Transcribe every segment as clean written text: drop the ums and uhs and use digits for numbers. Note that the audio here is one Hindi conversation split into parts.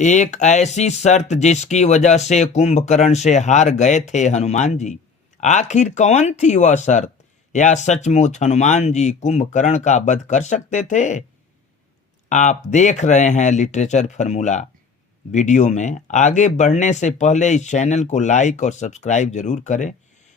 एक ऐसी शर्त जिसकी वजह से कुंभकर्ण से हार गए थे हनुमान जी। आखिर कौन थी वह शर्त? या सचमुच हनुमान जी कुंभकर्ण का वध कर सकते थे? आप देख रहे हैं लिटरेचर फॉर्मूला। वीडियो में आगे बढ़ने से पहले इस चैनल को लाइक और सब्सक्राइब जरूर करें।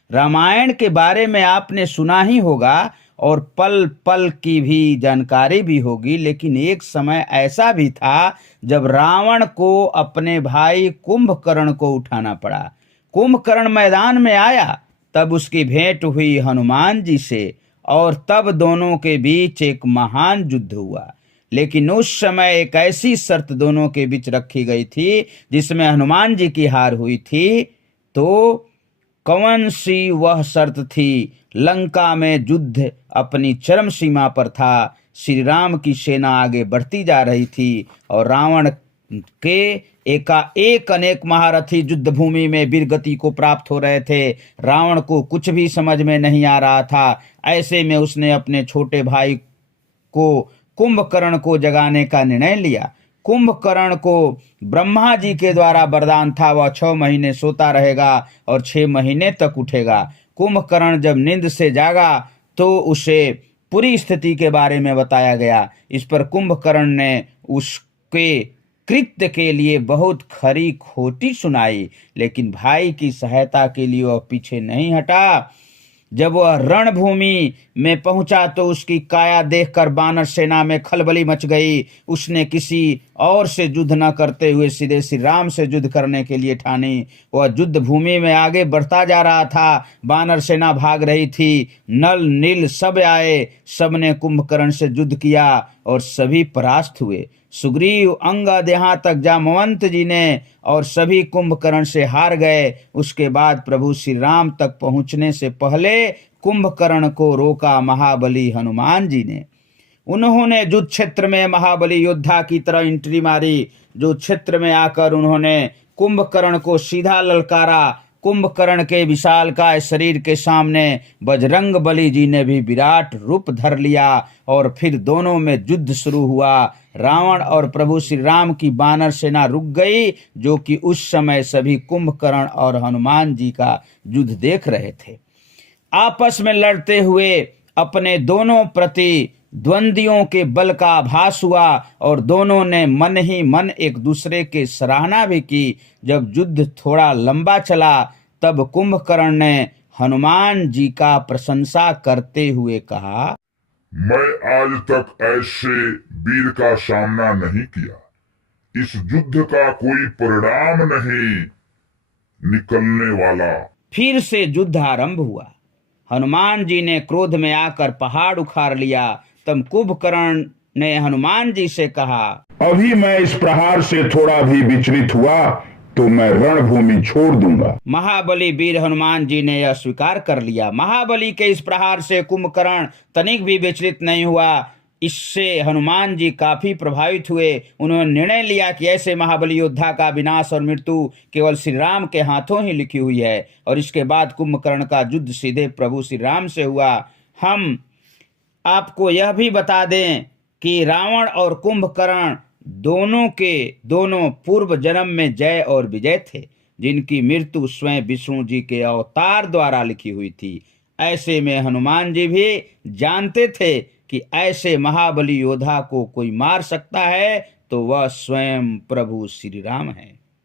रामायण के बारे में आपने सुना ही होगा और पल पल की भी जानकारी भी होगी, लेकिन एक समय ऐसा भी था जब रावण को अपने भाई कुंभकर्ण को उठाना पड़ा। कुंभकर्ण मैदान में आया, तब उसकी भेंट हुई हनुमान जी से और तब दोनों के बीच एक महान युद्ध हुआ। लेकिन उस समय एक ऐसी शर्त दोनों के बीच रखी गई थी जिसमें हनुमान जी की हार हुई थी। तो कौन सी वह शर्त थी? लंका में युद्ध अपनी चरम सीमा पर था। श्री राम की सेना आगे बढ़ती जा रही थी और रावण के एकाएक अनेक महारथी युद्ध भूमि में वीरगति को प्राप्त हो रहे थे। रावण को कुछ भी समझ में नहीं आ रहा था। ऐसे में उसने अपने छोटे भाई को कुंभकर्ण को जगाने का निर्णय लिया। कुंभकर्ण को ब्रह्मा जी के द्वारा वरदान था, वह 6 महीने सोता रहेगा और 6 महीने तक उठेगा। कुंभकर्ण जब नींद से जागा तो उसे पूरी स्थिति के बारे में बताया गया। इस पर कुंभकर्ण ने उसके कृत्य के लिए बहुत खरी खोटी सुनाई, लेकिन भाई की सहायता के लिए वह पीछे नहीं हटा। जब वह रणभूमि में पहुंचा तो उसकी काया देखकर बानर सेना में खलबली मच गई। उसने किसी और से युद्ध न करते हुए सीधे श्री राम से युद्ध करने के लिए ठानी। वह युद्ध भूमि में आगे बढ़ता जा रहा था। बानर सेना भाग रही थी। नल नील सब आए, सबने कुंभकर्ण से युद्ध किया और सभी परास्त हुए। सुग्रीव अंगद यहाँ तक जामवंत जी ने और सभी कुंभकर्ण से हार गए। उसके बाद प्रभु श्री राम तक पहुंचने से पहले कुंभकर्ण को रोका महाबली हनुमान जी ने। उन्होंने युद्ध क्षेत्र में महाबली योद्धा की तरह एंट्री मारी। युद्ध क्षेत्र में आकर उन्होंने कुंभकर्ण को सीधा ललकारा। कुंभकर्ण के विशालकाय शरीर के सामने बजरंग बली जी ने भी विराट रूप धर लिया और फिर दोनों में युद्ध शुरू हुआ। रावण और प्रभु श्री राम की बानर सेना रुक गई, जो कि उस समय सभी कुंभकर्ण और हनुमान जी का युद्ध देख रहे थे। आपस में लड़ते हुए अपने दोनों प्रतिद्वंदियों के बल का आभास हुआ और दोनों ने मन ही मन एक दूसरे के सराहना भी की। जब युद्ध थोड़ा लंबा चला तब कुंभकर्ण ने हनुमान जी का प्रशंसा करते हुए कहा, मैं आज तक ऐसे वीर का सामना नहीं किया। इस युद्ध का कोई परिणाम नहीं निकलने वाला। फिर से युद्ध आरंभ हुआ। हनुमान जी ने क्रोध में आकर पहाड़ उखाड़ लिया। तब कुंभकर्ण ने हनुमान जी से कहा, अभी मैं इस प्रहार से थोड़ा भी विचलित हुआ तो मैं रणभूमि छोड़ दूंगा। महाबली वीर हनुमान जी ने यह स्वीकार कर लिया। महाबली के इस प्रहार से कुंभकर्ण तनिक भी विचलित नहीं हुआ। इससे हनुमान जी काफी प्रभावित हुए। उन्होंने निर्णय लिया कि ऐसे महाबली योद्धा का विनाश और मृत्यु केवल श्री राम के हाथों ही लिखी हुई है। और इसके बाद कुंभकर्ण का युद्ध सीधे प्रभु श्री राम से हुआ। हम आपको यह भी बता दें कि रावण और कुंभकर्ण दोनों के दोनों पूर्व जन्म में जय और विजय थे, जिनकी मृत्यु स्वयं विष्णु जी के अवतार द्वारा लिखी हुई थी। ऐसे में हनुमान जी भी जानते थे कि ऐसे महाबली योद्धा को कोई मार सकता है तो वह स्वयं प्रभु श्री राम है।